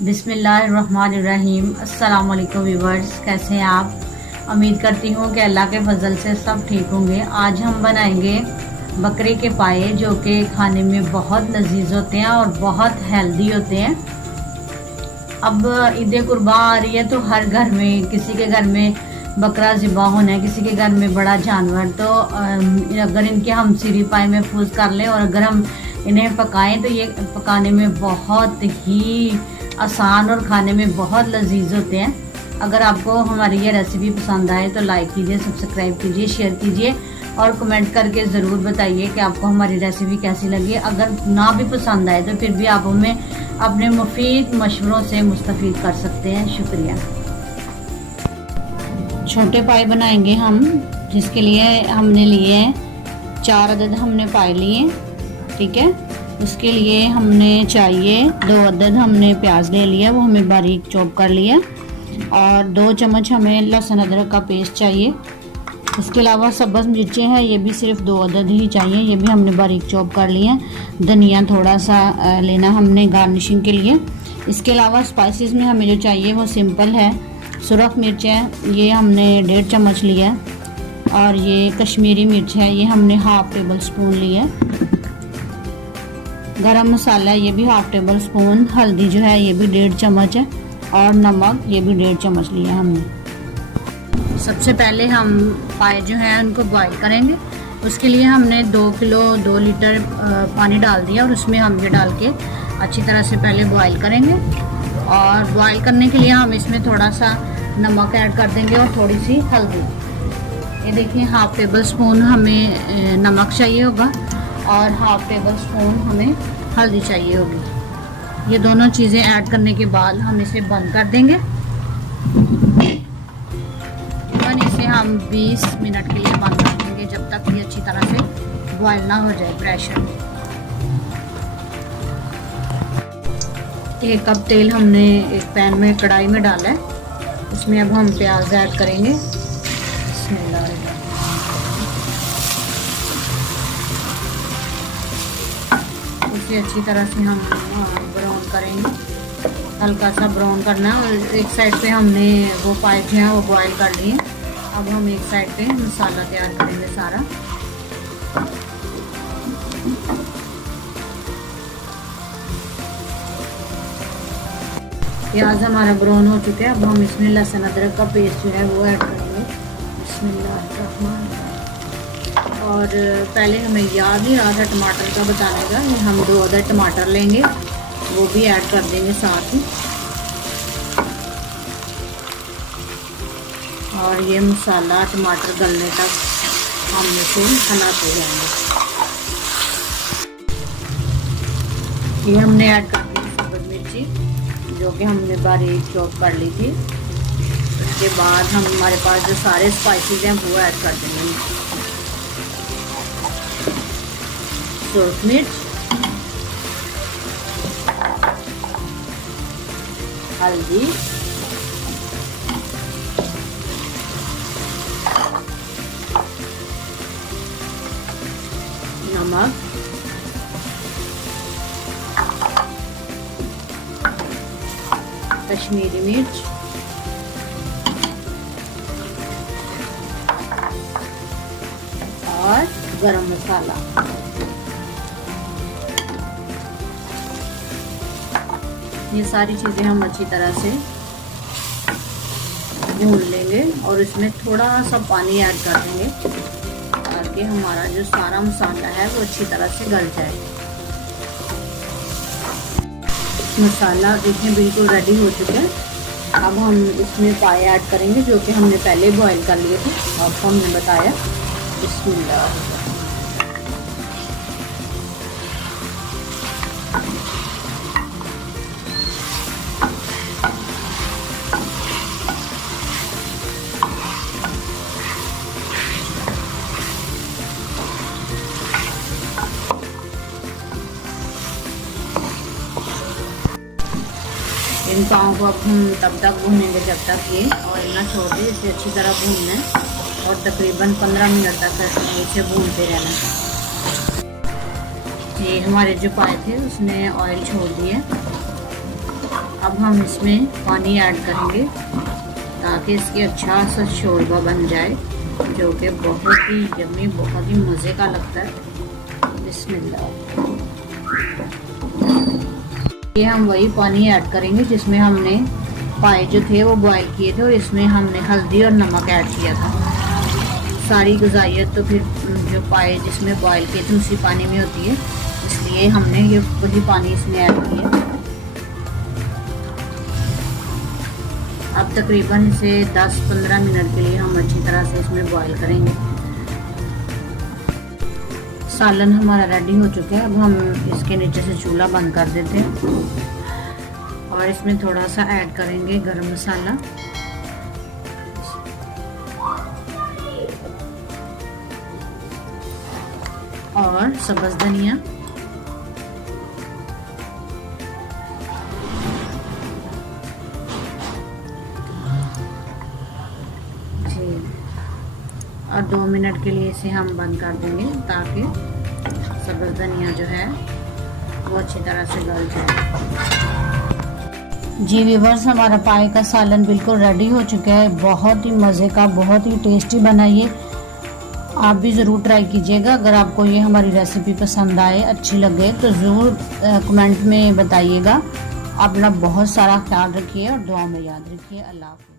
बिस्मिल्लाहिर्रहमानिर्रहीम। अस्सलाम वालेकुम व्यूवर्स, कैसे हैं आप। उम्मीद करती हूँ कि अल्लाह के फजल से सब ठीक होंगे। आज हम बनाएंगे बकरे के पाए, जो कि खाने में बहुत लजीज होते हैं और बहुत हेल्दी होते हैं। अब ईद कुर्बा आ रही है तो हर घर में, किसी के घर में बकरा ज़िबा होना है, किसी के घर में बड़ा जानवर। तो अगर इनके हम सीरी पाए महफूज कर लें और अगर हम इन्हें पकाएं तो ये पकाने में बहुत ही आसान और खाने में बहुत लजीज होते हैं। अगर आपको हमारी ये रेसिपी पसंद आए तो लाइक कीजिए, सब्सक्राइब कीजिए, शेयर कीजिए और कमेंट करके ज़रूर बताइए कि आपको हमारी रेसिपी कैसी लगी। अगर ना भी पसंद आए तो फिर भी आप हमें अपने मुफीद मशवरों से मुस्तफ़ीद कर सकते हैं। शुक्रिया। छोटे पाए बनाएंगे हम, जिसके लिए हमने लिए 4 अदद हमने पाए लिए, ठीक है। उसके लिए हमने चाहिए 2 अदद हमने प्याज ले लिया, वो हमें बारीक चॉप कर लिया, और 2 चम्मच हमें लहसुन अदरक का पेस्ट चाहिए। इसके अलावा सब्ज़ मिर्चें हैं, ये भी सिर्फ 2 अदद ही चाहिए, ये भी हमने बारीक चॉप कर लिए। धनिया थोड़ा सा लेना हमने गार्निशिंग के लिए। इसके अलावा स्पाइसेस में हमें जो चाहिए वो सिंपल है। सुरख मिर्च है, ये हमने 1.5 चम्मच लिया, और ये कश्मीरी मिर्च है, ये हमने हाफ टेबल स्पून लिया। गरम मसाला ये भी हाफ टेबल स्पून, हल्दी जो है ये भी 1.5 चम्मच है, और नमक ये भी 1.5 चम्मच लिया हमने। सबसे पहले हम पाए जो है उनको बॉईल करेंगे। उसके लिए हमने 2 किलो 2 लीटर पानी डाल दिया, और उसमें हम ये डाल के अच्छी तरह से पहले बॉईल करेंगे। और बॉईल करने के लिए हम इसमें थोड़ा सा नमक ऐड कर देंगे और थोड़ी सी हल्दी। ये देखिए, हाफ टेबल स्पून हमें नमक चाहिए होगा और हाफ टेबल स्पून हमें हल्दी चाहिए होगी। ये दोनों चीज़ें ऐड करने के बाद हम इसे बंद कर देंगे। इसे हम 20 मिनट के लिए बंद कर देंगे, जब तक ये अच्छी तरह से बॉयल ना हो जाए प्रेशर में। 1 कप तेल हमने एक पैन में, कढ़ाई में डाला है, उसमें अब हम प्याज ऐड करेंगे। इसे अच्छी तरह से हम ब्राउन करेंगे, हल्का सा ब्राउन करना है। और एक साइड पे हमने वो पाए थे वो बॉईल कर लिए। अब हम एक साइड पे मसाला तैयार करेंगे सारा। प्याज हमारा ब्राउन हो चुका है। अब हम इसमें लहसुन अदरक का पेस्ट जो है वो ऐड करेंगे। बिस्मिल्लाहिर्रहमानिर्रहीम। और पहले हमें याद नहीं रहा था टमाटर का बताने का, हम 2 अदद टमाटर लेंगे, वो भी ऐड कर देंगे साथ ही। और ये मसाला टमाटर गलने तक हम इसे हिलाते जाएंगे। ये हमने ऐड कर दी सब्ज़ मिर्ची, जो कि हमने बारीक चॉप कर ली थी। उसके बाद हम हमारे पास जो सारे स्पाइसेस हैं वो ऐड कर देंगे। सुरख मिर्च, हल्दी, नमक, कश्मीरी मिर्च, और गरम मसाला। ये सारी चीज़ें हम अच्छी तरह से भून लेंगे, और इसमें थोड़ा सा पानी ऐड कर देंगे ताकि हमारा जो सारा मसाला है वो अच्छी तरह से गल जाए। मसाला देखिए बिल्कुल रेडी हो चुका है। अब हम इसमें पाए ऐड करेंगे, जो कि हमने पहले बॉईल कर लिए थे, आपको हमने बताया। बिस्मिल्लाह। इन पाँव को अब हम तब तक भूनेंगे जब तक ये ऑयल ना छोड़ दे। इसे अच्छी तरह भूनना है और तकरीबन 15 मिनट तक इसे भूनते रहना है। ये हमारे जो पाए थे उसने ऑयल छोड़ दिया। अब हम इसमें पानी ऐड करेंगे ताकि इसके अच्छा सा शोरबा बन जाए, जो कि बहुत ही यम्मी, बहुत ही मज़े का लगता है। बिस्मिल्लाह। ये हम वही पानी ऐड करेंगे जिसमें हमने पाए जो थे वो बॉईल किए थे, और इसमें हमने हल्दी और नमक ऐड किया था। सारी ग़िज़ाइयत तो फिर जो पाए जिसमें बॉईल किए थे उसी पानी में होती है, इसलिए हमने ये वही पानी इसमें ऐड किया। अब तकरीबन इसे 10-15 मिनट के लिए हम अच्छी तरह से इसमें बॉईल करेंगे। सालन हमारा रेडी हो चुका है। अब हम इसके नीचे से चूल्हा बंद कर देते हैं और इसमें थोड़ा सा ऐड करेंगे गरम मसाला, और सब्ज़ धनिया, और 2 मिनट के लिए इसे हम बंद कर देंगे ताकि सब्ज़ धनिया जो है वो अच्छी तरह से गल जाए। जी व्यूअर्स, हमारा पाए का सालन बिल्कुल रेडी हो चुका है। बहुत ही मज़े का, बहुत ही टेस्टी बना ये। आप भी ज़रूर ट्राई कीजिएगा। अगर आपको ये हमारी रेसिपी पसंद आए, अच्छी लगे तो ज़रूर कमेंट में बताइएगा। अपना बहुत सारा ख्याल रखिए और दुआ में याद रखिए। अल्लाह हाफ़िज़।